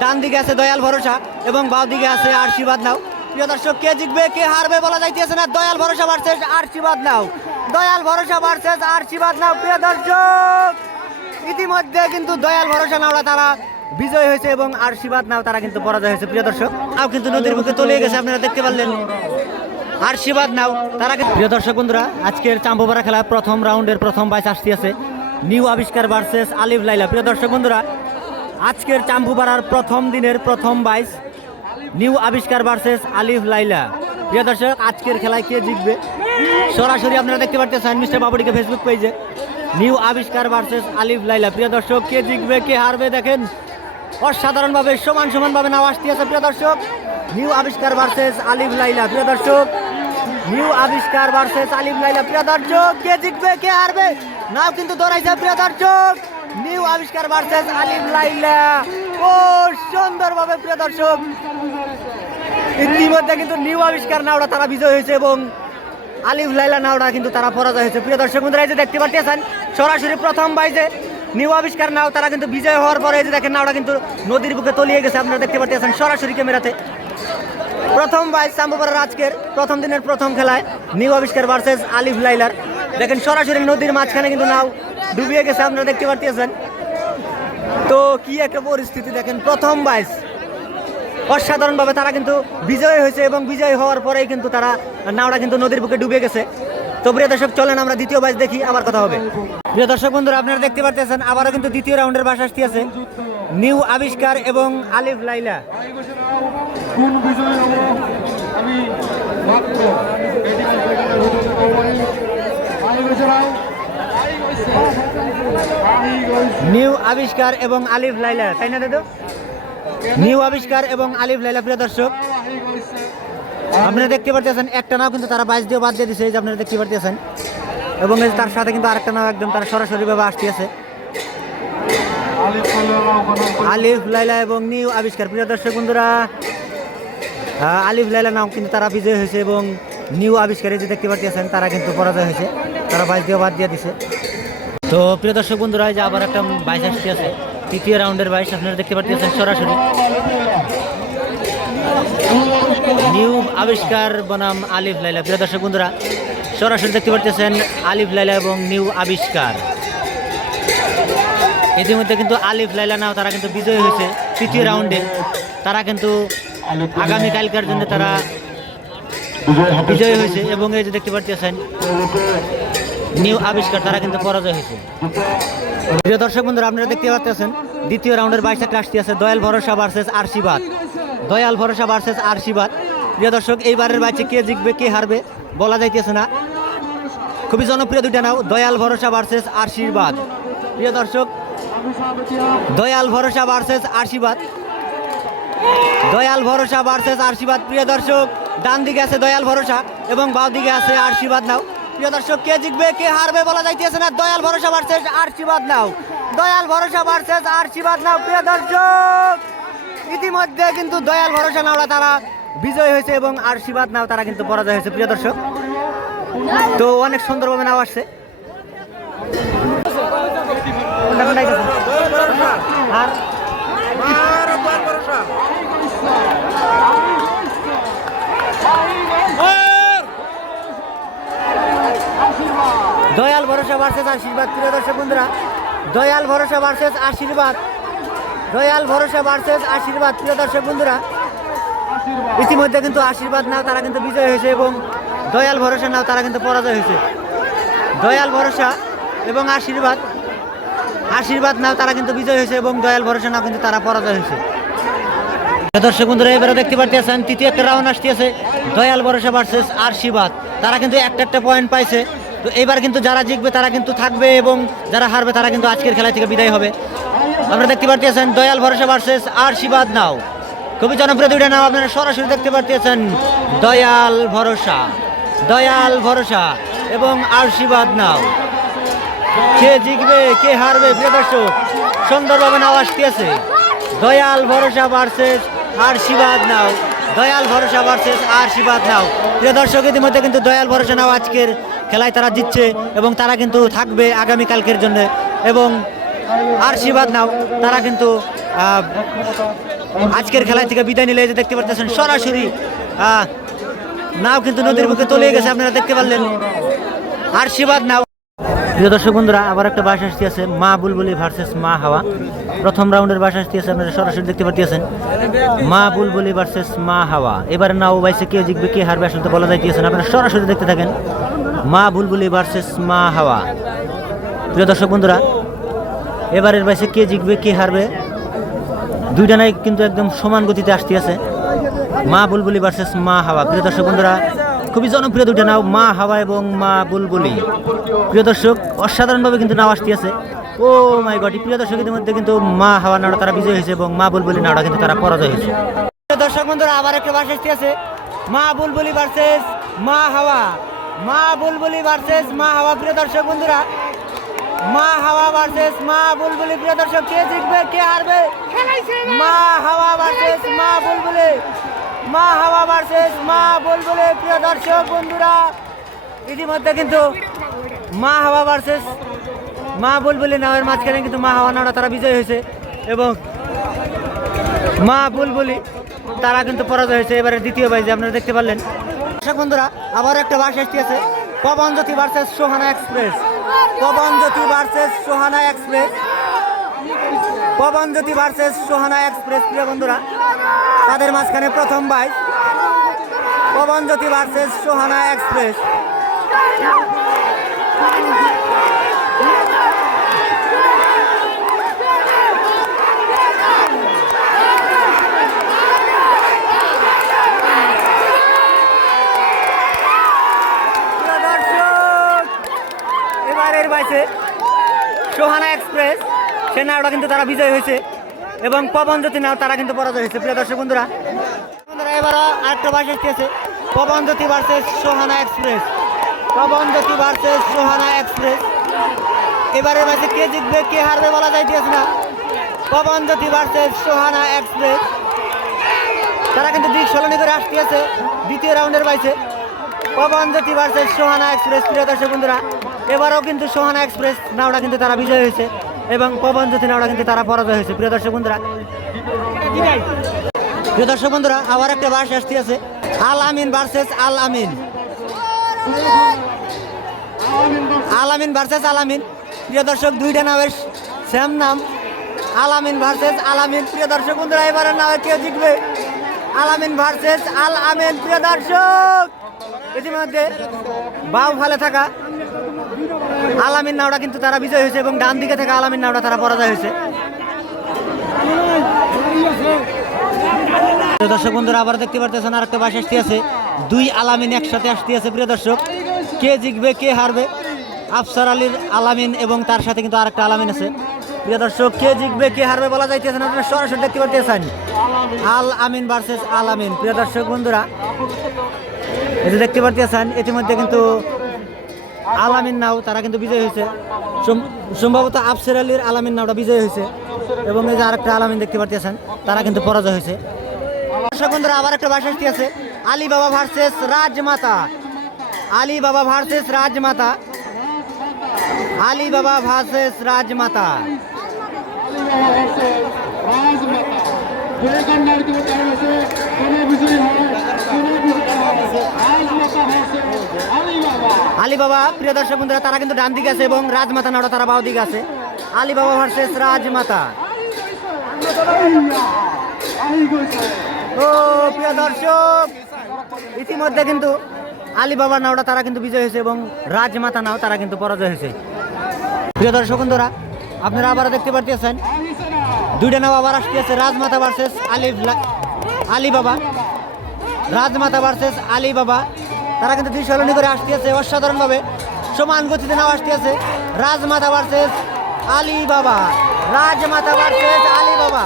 ডান দিকে আছে দয়াল ভরসা এবং বাম দিকে আছে আশীর্বাদ নাও। প্রিয় দর্শক, কে জিতবে কে হারবে বলা যাইতেছে না। দয়াল ভরসা ভার্সেস আশীর্বাদ নাও, দয়াল ভরসা ভার্সেস আশীর্বাদ নাও। প্রিয় দর্শক, ইতিমধ্যে কিন্তু দয়াল ভরসা নাওরা তারা বিজয় হয়েছে এবং আশীর্বাদ নাও তারা কিন্তু পরাজয় হয়েছে। প্রিয় দর্শক, তাও কিন্তু নদীর বুকে তলিয়ে গেছে, আপনারা দেখতে পারলেন। আশীর্বাদ নাও তারা। প্রিয় দর্শক বন্ধুরা, আজকের চাম্পুপাড়া খেলা প্রথম রাউন্ডের প্রথম বাইচ আসতে আছে নিউ আবিষ্কার ভার্সেস আলিফ লাইলা। প্রিয় দর্শক বন্ধুরা, আজকের চাম্পুপাড়ার প্রথম দিনের প্রথম বাইচ নিউ আবিষ্কার ভার্সেস আলিফ লাইলা। প্রিয় দর্শক, আজকের খেলায় কে জিতবে সরাসরি আপনারা দেখতে পাচ্ছেন মিস্টার বাবুডিকে ফেসবুক পেজে। নিউ আবিষ্কার ভার্সেস আলিফ লাইলা। প্রিয় দর্শক, কে জিতবে কে হারবে দেখেন অসাধারণভাবে সমানভাবে নাও আসতে আছে। প্রিয় দর্শক, নিউ আবিষ্কার ভার্সেস আলিফ লাইলা। প্রিয় দর্শক, নিউ আবিষ্কার ভার্সেস আলিফ লাইলা। প্রিয় দর্শক, কে জিতবে কে হারবে নাও কিন্তু দৌড়াইছে। প্রিয় দর্শক, নিউ আবিষ্কার ভার্সেস আলিফ লাইলা। ও সুন্দরভাবে প্রিয় দর্শক, ইতিমধ্যে কিন্তু নিউ আবিষ্কার নাওড়া তারা বিজয় হয়েছে এবং আলিফ লাইলা নাওড়া কিন্তু তারা পরাজয় হয়েছে। প্রিয় দর্শক বন্ধুরা, এই যে দেখতে পাচ্ছেন সরাসরি প্রথম বাইজে নিউ আবিষ্কার নাও তারা কিন্তু বিজয় হওয়ার পরে এই যে দেখেন নাওড়া কিন্তু নদীর বুকে তলিয়ে গেছে, আপনারা দেখতে পাচ্ছেন সরাসরি ক্যামেরাতে। প্রথম বাইচ চাম্পুপাড়ার আজকের প্রথম দিনের প্রথম খেলায় নিউ আবিষ্কার ভার্সেস আলিফ লাইলার। দেখেন সরাসরি নদীর মাঝখানে কিন্তু নাও ডুবিয়ে গেছে, আপনারা দেখতে পাচ্ছেন। তো কি একটা পরিস্থিতি দেখেন, প্রথম বাইচ অসাধারণভাবে তারা কিন্তু বিজয় হয়েছে এবং বিজয় হওয়ার পরেই কিন্তু তারা নাওড়া কিন্তু নদীর বুকে ডুবে গেছে। তো প্রিয় দর্শক, চলেন আমরা দ্বিতীয় বাইচ দেখি, আবার কথা হবে। প্রিয় দর্শক বন্ধুরা, আপনারা দেখতে পাচ্ছেন আবারও কিন্তু দ্বিতীয় রাউন্ডের বাস আসতে আছে নিউ আবিষ্কার এবং আলিফ লাইলা। নিউ আবিষ্কার এবং আলিফ লাইলা, তাই না দাদু? নিউ আবিষ্কার এবং আলিফ লাইলা। প্রিয় দর্শক, আপনারা দেখতে পাচ্ছেন একটা নাও কিন্তু তারা বাইচ দিয়ে বাদ দিয়ে দিচ্ছে, এই যে আপনারা দেখতে পাচ্ছেন। এবং তার সাথে কিন্তু আরেকটা নাও একদম তারা সরাসরি ভাবে আসতে আছে আলিফ লাইলা এবং নিউ আবিষ্কার। প্রিয় দর্শক বন্ধুরা, আলিফ লাইলা নাও কিন্তু তারা বিজয় হয়েছে এবং নিউ আবিষ্কারে যে দেখতে পাচ্ছেন তারা কিন্তু পরাজয় হয়েছে, তারা বাইচ দিয়ে বাদ দিয়ে দিছে। তো প্রিয় দর্শক বন্ধুরা, যে আবার একটা বাইচ আসতে আছে তৃতীয় রাউন্ডের বাইচ, আপনারা দেখতে পাচ্ছেন সরাসরি নিউ আবিষ্কার বনাম আলিফ লাইলা। প্রিয় দর্শক বন্ধুরা, সরাসরি দেখতে পাচ্ছেন আলিফ লাইলা এবং নিউ আবিষ্কার। ইতিমধ্যে কিন্তু আলিফ লাইলা নাও তারা কিন্তু বিজয় হয়েছে তৃতীয় রাউন্ডে। তারা কিন্তু আগামীকালকার জন্য তারা বিজয় হয়েছে এবং এই যে দেখতে পাচ্ছেন নিউ আবিষ্কার তারা কিন্তু পরাজয় হয়েছে। প্রিয় দর্শক বন্ধুরা, আপনারা দেখতে পাচ্ছেন দ্বিতীয় রাউন্ডের বাইশে আসতে আছে দয়াল ভরসা ভার্সেস আশীর্বাদ। দয়াল ভরসা ভার্সেস আশীর্বাদ। প্রিয় দর্শক, এইবারের বাইচে কে জিতবে কে হারবে বলা যাইতেছে না। খুবই জনপ্রিয় দুইটা নাও, দয়াল ভরসা ভার্সেস আশীর্বাদ। প্রিয় দর্শক, দয়াল ভরসা ভার্সেস আশীর্বাদ, দয়াল ভরসা ভার্সেস আশীর্বাদ। প্রিয় দর্শক, ডান দিকে আছে দয়াল ভরসা এবং বাম দিকে আছে আশীর্বাদ নাও। প্রিয় দর্শক, কে জিতবে কে হারবে বলা যাইতেছে না। দয়াল ভরসা ভার্সেস আশীর্বাদ নাও, দয়াল ভরসা ভার্সেস আশীর্বাদ নাও। প্রিয় দর্শক, ইতিমধ্যে কিন্তু দয়াল ভরসা নাওরা তারা বিজয় হয়েছে এবং আশীর্বাদ নাও তারা কিন্তু পরাজয় হয়েছে। প্রিয় দর্শক, তো অনেক সুন্দরভাবে নাও আসছে। আর দয়াল ভরসা ভার্সেস আশীর্বাদ। প্রিয় দর্শক বন্ধুরা, দয়াল ভরসা ভার্সেস আশীর্বাদ, দয়াল ভরসা ভার্সেস আশীর্বাদ। প্রিয় দর্শক বন্ধুরা, ইতিমধ্যে কিন্তু আশীর্বাদ নাও তারা কিন্তু বিজয় হয়েছে এবং দয়াল ভরসা নাও তারা কিন্তু পরাজয় হয়েছে। দয়াল ভরসা এবং আশীর্বাদ, আশীর্বাদ নাও তারা কিন্তু বিজয় হয়েছে এবং দয়াল ভরসা নাও কিন্তু তারা পরাজয় হয়েছে। দর্শক বন্ধুরা, এবারে দেখতে পাচ্ছেন তৃতীয় একটা রাউন্ড আসতেছে দয়াল ভরসা ভার্সেস আশীর্বাদ। তারা কিন্তু একটা পয়েন্ট পাইছে। তো এবার কিন্তু যারা জিতবে তারা কিন্তু থাকবে এবং যারা হারবে তারা কিন্তু আজকের খেলা থেকে বিদায় হবে। আপনারা দেখতে পাচ্ছেন দয়াল ভরসা ভার্সেস আশীর্বাদ নাও, খুবই জনপ্রিয় দুইটা নাম আপনারা সরাসরি দেখতে পাচ্ছেন। দয়াল ভরসা, দয়াল ভরসা এবং আশীর্বাদ নাও। কে জিতবে কে হারবে প্রিয় দর্শক, সুন্দরভাবে নাও আসতেছে দয়াল ভরসা ভার্সেস আশীর্বাদ নাও, দয়াল ভরসা ভার্সেস আশীর্বাদ নাও। প্রিয় দর্শক, ইতিমধ্যে কিন্তু দয়াল ভরসা নাও আজকের খেলায় তারা জিতছে এবং তারা কিন্তু থাকবে আগামীকালকের জন্য এবং আশীর্বাদ নাও তারা কিন্তু আজকের খেলা থেকে বিদায় নিলে যে দেখতে পাচ্ছেন সরাসরি নাও কিন্তু নদীর বুকে তলিয়ে গেছে, আপনারা দেখতে পারলেন। আশীর্বাদ নাও। প্রিয় দর্শক বন্ধুরা, আবার একটা বাস আসতে আছে মা বুলবুলি ভার্সেস মা হাওয়া। প্রথম রাউন্ডের বাস আসতে আছে, আপনারা সরাসরি দেখতে পাচ্ছেন মা বুলবুলি ভার্সেস মা হাওয়া। এবারে নাও বাইসে কে জিতবে কে হারবে আসলে তো বলা যাইতেছেন, আপনারা সরাসরি দেখতে থাকেন মা বুলবুলি ভার্সেস মা হাওয়া। প্রিয় দর্শক বন্ধুরা, এবারের বাইসে কে জিতবে কে হারবে, দুইটা নাই কিন্তু একদম সমান গতিতে আসতে আছে মা বুলবুলি ভার্সেস মা হাওয়া। প্রিয় দর্শক বন্ধুরা, খুবই জনপ্রিয় দুইটা নাও মা হাওয়া এবং মা বুলবুলি। প্রিয় দর্শক, অসাধারণভাবে কিন্তু নাও আসতে আছে। ও মাই গড, প্রিয় দর্শক ইতিমধ্যে কিন্তু মা হাওয়া নাওটা তারা বিজয় হয়েছে এবং মা বুলবুলি নাওটা কিন্তু তারা পরাজয় হয়েছে। প্রিয় দর্শক বন্ধুরা, আবার একটা বাস আসতে আছে মা বুলবুলি ভার্সেস মা হাওয়া। মা বুলবুলি ভার্সেস মা হাওয়া। প্রিয় দর্শক বন্ধুরা, মা হাওয়া ভার্সেস মা বুলবুলি। প্রিয় দর্শক, কে জিতবে কে হারবে? মা হাওয়া ভার্সেস মা বুলবুলি। মা হাওয়া ভার্সেস মা বুলবুলি। প্রিয় দর্শক বন্ধুরা, ইতিমধ্যে কিন্তু মা হাওয়া ভার্সেস মা বুলবুলি নামের মাঝখানে কিন্তু মা হাওয়া নাওটা তারা বিজয় হয়েছে এবং মা বুলবুলি তারা কিন্তু পরাজয় হয়েছে। এবারে দ্বিতীয় বাইজে আপনারা দেখতে পারলেন। দর্শক বন্ধুরা, আবার একটা বাস আসতে আছে Pabanjyoti versus Sohana express. Pabanjyoti versus Sohana express. Pabanjyoti versus Sohana express. প্রিয় বন্ধুরা, তাদের মাঝখানে প্রথম বাইচ পবনজ্যোতি ভার্সেস সোহানা এক্সপ্রেস। এবারের বাইচে সোহানা এক্সপ্রেস সে নাওটা কিন্তু তারা বিজয় হয়েছে এবং পবনজ্যোতি নাও তারা কিন্তু পরাজয় হয়েছে। প্রিয় দর্শক বন্ধুরা, এবারও আরেকটা বাস আসতেছে Pabanjyoti versus Sohana express. Pabanjyoti versus Sohana express. এবারের ম্যাচে কে জিতবে কে হারবে বলা যাইতেছে না। পবনজ্যোতি ভার্সেস সোহানা এক্সপ্রেস, তারা কিন্তু দিক সলনি করে আসতে আছে দ্বিতীয় রাউন্ডের বাইচে পবনজ্যোতি ভার্সেস সোহানা এক্সপ্রেস। প্রিয় দর্শক বন্ধুরা, এবারও কিন্তু সোহানা এক্সপ্রেস নাওটা কিন্তু তারা বিজয় হয়েছে এবং পবনজ্যোতি নাওটা কিন্তু তারা পরাজয় হয়েছে। প্রিয় দর্শক বন্ধুরা, প্রিয় দর্শক বন্ধুরা, আবার একটা বাস আসতে আছে আল আমিন ভার্সেস আল আমিন। আল আমিন ভার্সেস আল আমিন। প্রিয় দর্শক, দুইটা নামের সেম নাম আল আমিন ভার্সেস আল আমিন। প্রিয় দর্শক বন্ধুরা, এবারের নামে কে জিতবে? আল আমিন ভার্সেস আল আমিন। প্রিয় দর্শক, ইতিমধ্যে বাউ ফালে থাকা আল আমিন নাওটা কিন্তু তারা বিজয় হয়েছে এবং ডান দিকে থাকা আল আমিন নাওটা তারা পরাজয় হয়েছে। দর্শক বন্ধুরা, আবার দেখতে পারতেছেন আরেকটা বাস আসতে আছে দুই আলামিন একসাথে আসতে আছে। প্রিয় দর্শক, কে জিতবে কে হারবে? আফসার আলীর আলামিন এবং তার সাথে কিন্তু আরেকটা আলামিন আছে। প্রিয় দর্শক, কে জিতবে কে হারবে বলা যাইতেছে না, আপনারা সরাসরি দেখতে পারতেছেন আল আমিন ভার্সেস আল আমিন। প্রিয় দর্শক বন্ধুরা, এটা দেখতে পারতেছেন ইতিমধ্যে কিন্তু আলামিন নাও তারা কিন্তু বিজয় হয়েছে। সম্ভবত আফসার আলীর আলামিন নাওটা বিজয় হয়েছে এবং এই যে আরেকটা আলামিন দেখতে পারতেছেন তারা কিন্তু পরাজয় হয়েছে। দর্শক বন্ধুরা, আবার একটা বাস আসতে আছে আলী বাবা ভার্সেস রাজমাতা। আলী বাবা ভার্সেস রাজমাতা। আলী বাবা ভার্সেস রাজমাতা। আলী বাবা, প্রিয় দর্শক বন্ধুরা, তারা কিন্তু ডান দিকে আছে এবং রাজমাতা নাওটা তারা বাও দিকে আছে। আলী বাবা ভার্সেস রাজমাতা। ও প্রিয় দর্শক, ইতিমধ্যে কিন্তু আলী বাবার নাওটা তারা কিন্তু বিজয় হয়েছে এবং রাজমাতা নাও তারা কিন্তু পরাজয় হয়েছে। প্রিয় দর্শক বন্ধুরা, আপনারা আবার দেখতে পারতেছেন দুইটা নাও আবার আসতে আছে রাজমাতা ভার্সেস আলী বাবা। রাজমাতা ভার্সেস আলী বাবা, তারা কিন্তু দুই সলনি করে আসতে আছে অসাধারণভাবে সমান গতিতে নাও আসতে আছে। রাজমাতা ভার্সেস আলী বাবা। রাজমাতা ভার্সেস আলী বাবা।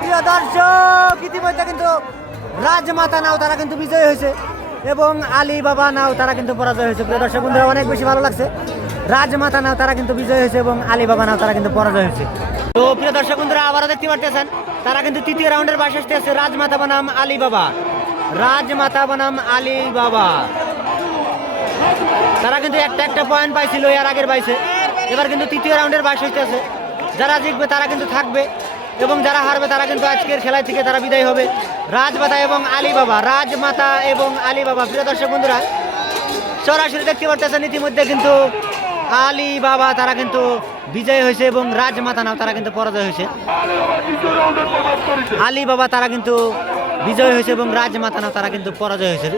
প্রিয় দর্শক, ইতিমধ্যে কিন্তু রাজমাতা নাও তারা কিন্তু বিজয় হয়েছে এবং আলী বাবা নাও তারা কিন্তু পরাজয় হয়েছে। প্রিয় দর্শক বন্ধুরা, অনেক বেশি ভালো লাগছে। রাজমাতা নাও তারা কিন্তু বিজয় হয়েছে এবং আলী বাবা নাও তারা কিন্তু পরাজয় হয়েছে। তো প্রিয় দর্শক বন্ধুরা, আবারও দেখতে পারতেছেন তারা কিন্তু তৃতীয় রাউন্ডের বাস আসতে আছে রাজমাতা বনাম আলী বাবা। রাজমাতা বনাম আলী বাবা, তারা কিন্তু একটা পয়েন্ট পাইছিল এর আগের বাইসে। এবার কিন্তু তৃতীয় রাউন্ডের বাস আসতে আছে যারা জিতবে তারা কিন্তু থাকবে এবং যারা হারবে তারা কিন্তু আজকের খেলা থেকে তারা বিদায় হবে। রাজমাতা এবং আলীবাবা, রাজমাতা এবং আলীবাবা প্রিয় দর্শক বন্ধুরা সরাসরি দেখতে পারতেছেন ইতিমধ্যে কিন্তু আলীবাবা তারা কিন্তু বিজয় হয়েছে এবং রাজমাতা নাও তারা কিন্তু পরাজয় হয়েছে। আলীবাবা তারা কিন্তু বিজয় হয়েছে এবং রাজমাতা নাও তারা কিন্তু পরাজয় হয়েছে।